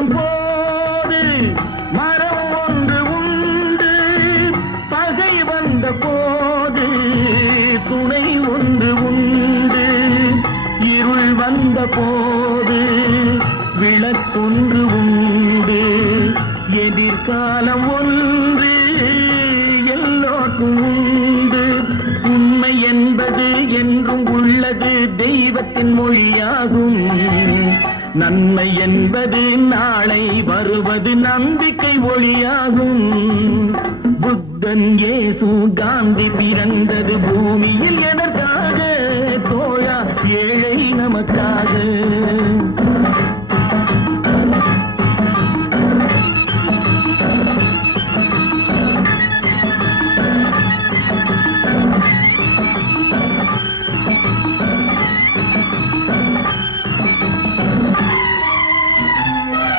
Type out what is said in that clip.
தோன்றும் போது மரம் ஒன்று உண்டு, பகை வந்த போது துணை ஒன்று உண்டு, இருள் வந்த போது விளக்கொன்று உண்டு, எதிர்காலம் ஒன்று எல்லோருக்கும் உண்டு. உண்மை என்பது என்றும் உள்ளது, தெய்வத்தின் மொழியாகும். நன்மை என்பது நாளை வருவது, நம்பிக்கை ஒளியாகும். புத்தன், இயேசு, காந்தி பிறந்தது பூமியில் எதற்காக? தோழா, ஏழை நமக்காக.